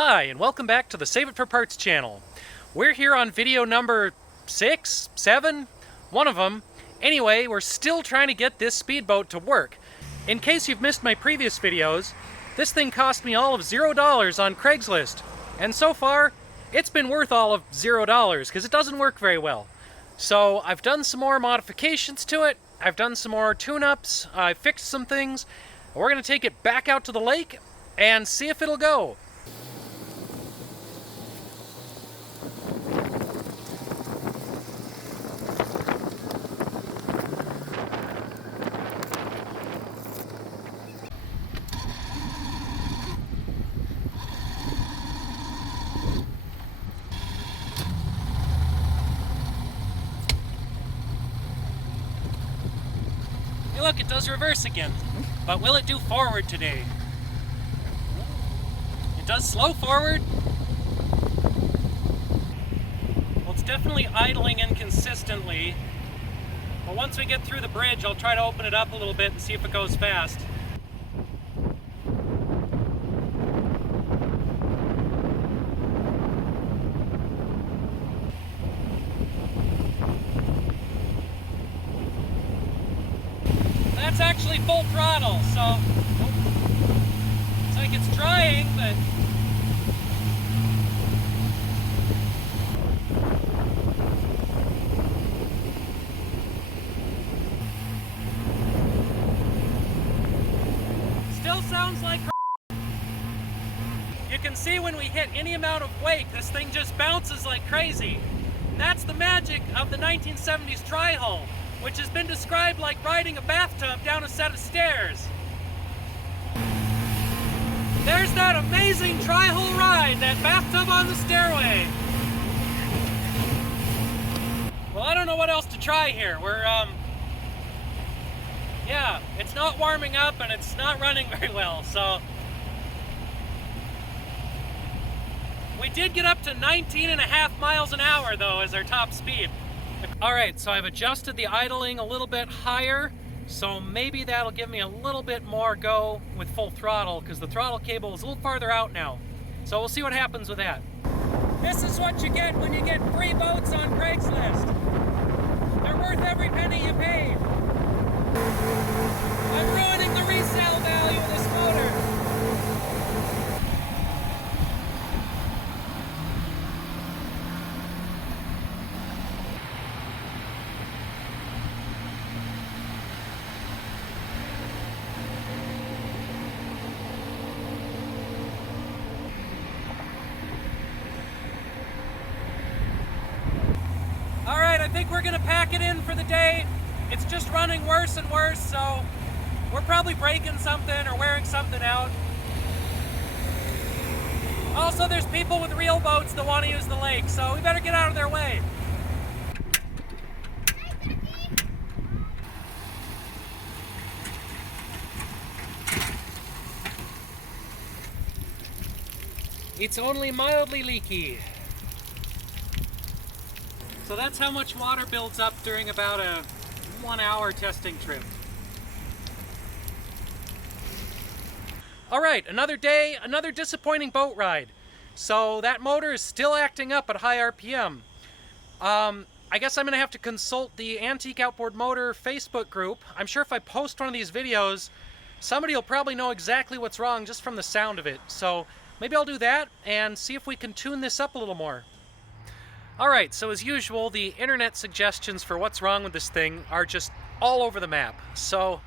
Hi, and welcome back to the Save It for Parts channel. We're here on video number 6, 7, one of them. Anyway, we're still trying to get this speedboat to work. In case you've missed my previous videos, this thing cost me all of $0 on Craigslist. And so far, it's been worth all of $0 because it doesn't work very well. So I've done some more modifications to it, I've done some more tune-ups, I've fixed some things. We're going to take it back out to the lake and see if it'll go. Hey, look, it does reverse again. But will it do forward today? It does slow forward. Well, it's definitely idling inconsistently. But once we get through the bridge, I'll try to open it up a little bit and see if it goes fast. That's actually full throttle, so it's like it's trying, but still sounds like you can see when we hit any amount of wake, this thing just bounces like crazy. That's the magic of the 1970s tri-hull, which has been described like riding a bathtub down a set of stairs. There's that amazing tri-hull ride, that bathtub on the stairway. Well, I don't know what else to try here. Yeah, it's not warming up and it's not running very well, so. We did get up to 19.5 miles an hour though as our top speed. Alright, so I've adjusted the idling a little bit higher, so maybe that'll give me a little bit more go with full throttle, because the throttle cable is a little farther out now. So we'll see what happens with that. This is what you get when you get free boats on Craigslist. They're worth every penny you paid. I'm ruining the resale value of this motor. I think we're gonna pack it in for the day. It's just running worse and worse, so we're probably breaking something or wearing something out. Also, there's people with real boats that want to use the lake, so we better get out of their way. It's only mildly leaky. So that's how much water builds up during about a 1-hour testing trip. All right, another day, another disappointing boat ride. So that motor is still acting up at high RPM. I guess I'm gonna have to consult the Antique Outboard Motor Facebook group. I'm sure if I post one of these videos, somebody will probably know exactly what's wrong just from the sound of it. So maybe I'll do that and see if we can tune this up a little more. Alright, so as usual, the internet suggestions for what's wrong with this thing are just all over the map. So,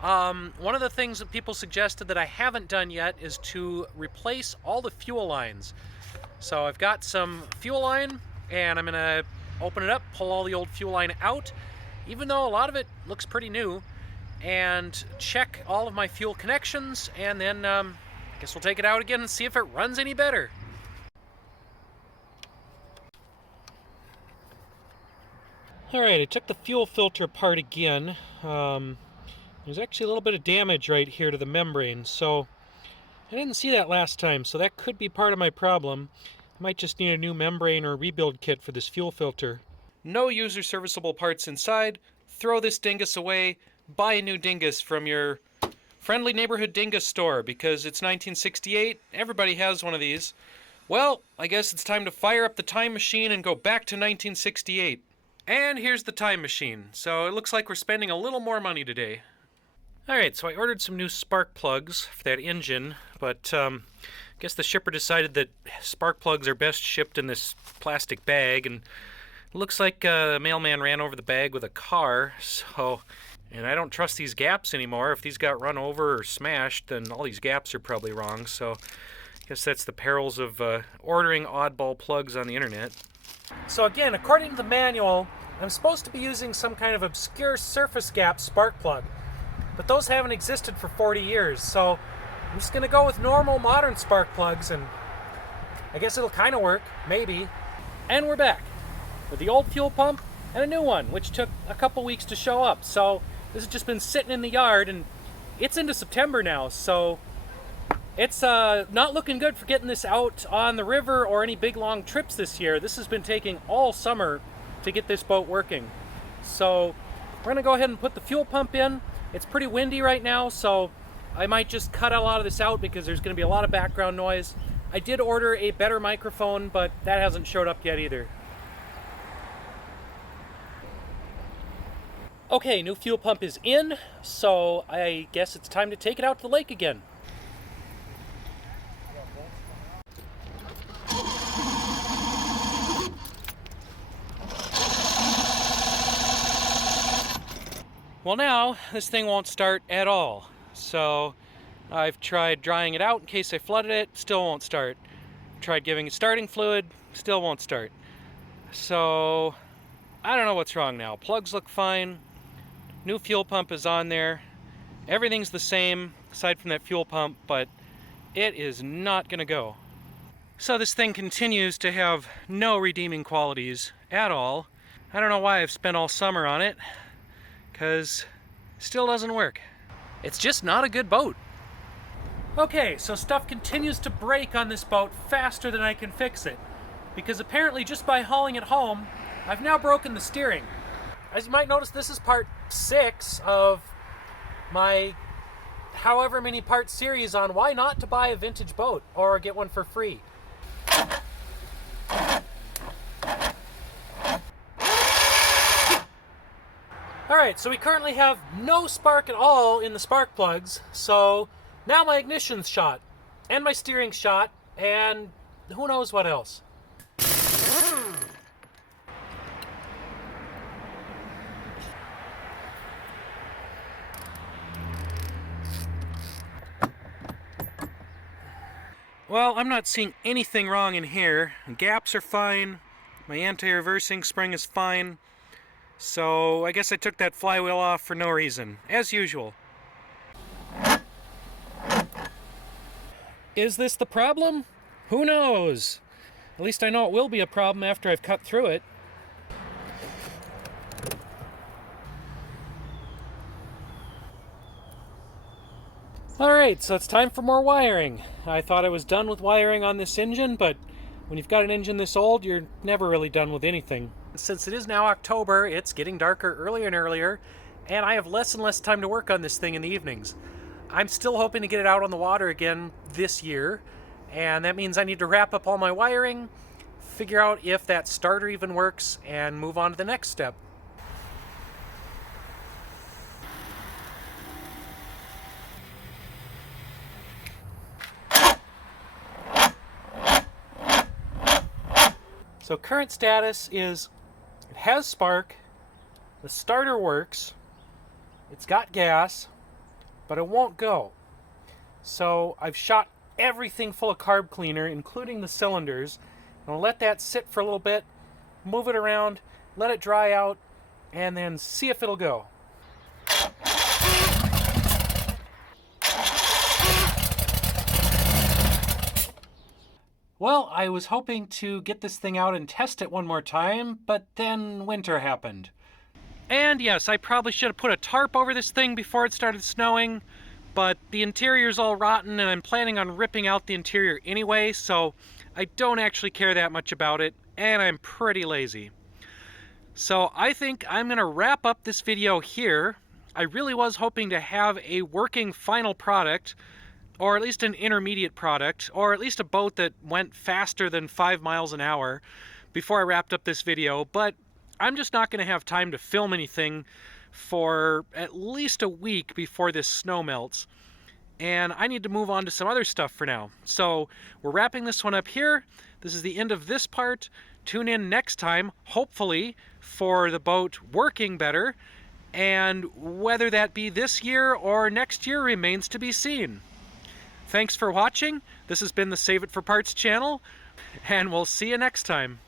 one of the things that people suggested that I haven't done yet is to replace all the fuel lines. So I've got some fuel line, and I'm going to open it up, pull all the old fuel line out, even though a lot of it looks pretty new, and check all of my fuel connections, and then I guess we'll take it out again and see if it runs any better. Alright, I took the fuel filter apart again. There's actually a little bit of damage right here to the membrane, so I didn't see that last time, so that could be part of my problem. I might just need a new membrane or a rebuild kit for this fuel filter. No user serviceable parts inside. Throw this dingus away. Buy a new dingus from your Friendly neighborhood dingus store because it's 1968. Everybody has one of these. Well, I guess it's time to fire up the time machine and go back to 1968. And here's the time machine. So it looks like we're spending a little more money today. Alright, so I ordered some new spark plugs for that engine, but I guess the shipper decided that spark plugs are best shipped in this plastic bag, and it looks like the mailman ran over the bag with a car, so... And I don't trust these gaps anymore. If these got run over or smashed, then all these gaps are probably wrong. So I guess that's the perils of ordering oddball plugs on the internet. So again, according to the manual, I'm supposed to be using some kind of obscure surface gap spark plug. But those haven't existed for 40 years, so I'm just going to go with normal modern spark plugs, and I guess it'll kind of work, maybe. And we're back with the old fuel pump and a new one, which took a couple weeks to show up. So this has just been sitting in the yard, and it's into September now, so it's not looking good for getting this out on the river or any big long trips this year. This has been taking all summer to get this boat working. So we're gonna go ahead and put the fuel pump in. It's pretty windy right now, so I might just cut a lot of this out because there's gonna be a lot of background noise. I did order a better microphone, but that hasn't showed up yet either. Okay, new fuel pump is in, so I guess it's time to take it out to the lake again. Well, now this thing won't start at all, so I've tried drying it out in case I flooded it, still won't start. Tried giving it starting fluid, still won't start. So I don't know what's wrong now. Plugs look fine. New fuel pump is on there. Everything's the same aside from that fuel pump, but it is not gonna go. So this thing continues to have no redeeming qualities at all. I don't know why I've spent all summer on it, because it still doesn't work. It's just not a good boat. Okay, so stuff continues to break on this boat faster than I can fix it, because apparently just by hauling it home, I've now broken the steering. As you might notice, this is part 6 of my however many part series on why not to buy a vintage boat or get one for free. Alright, so we currently have no spark at all in the spark plugs, so now my ignition's shot, and my steering's shot, and who knows what else. Well, I'm not seeing anything wrong in here. Gaps are fine. My anti-reversing spring is fine. So I guess I took that flywheel off for no reason, as usual. Is this the problem? Who knows? At least I know it will be a problem after I've cut through it. Alright, so it's time for more wiring. I thought I was done with wiring on this engine, but when you've got an engine this old, you're never really done with anything. Since it is now October, it's getting darker earlier and earlier, and I have less and less time to work on this thing in the evenings. I'm still hoping to get it out on the water again this year, and that means I need to wrap up all my wiring, figure out if that starter even works, and move on to the next step. So current status is it has spark, the starter works, it's got gas, but it won't go. So I've shot everything full of carb cleaner, including the cylinders. I'll let that sit for a little bit, move it around, let it dry out, and then see if it'll go. Well, I was hoping to get this thing out and test it one more time, but then winter happened. And yes, I probably should have put a tarp over this thing before it started snowing, but the interior's all rotten and I'm planning on ripping out the interior anyway, so I don't actually care that much about it, and I'm pretty lazy. So I think I'm gonna wrap up this video here. I really was hoping to have a working final product, or at least an intermediate product, or at least a boat that went faster than 5 miles an hour before I wrapped up this video, but I'm just not going to have time to film anything for at least a week before this snow melts. And I need to move on to some other stuff for now. So we're wrapping this one up here. This is the end of this part. Tune in next time, hopefully, for the boat working better. And whether that be this year or next year remains to be seen. Thanks for watching. This has been the Save It for Parts channel, and we'll see you next time.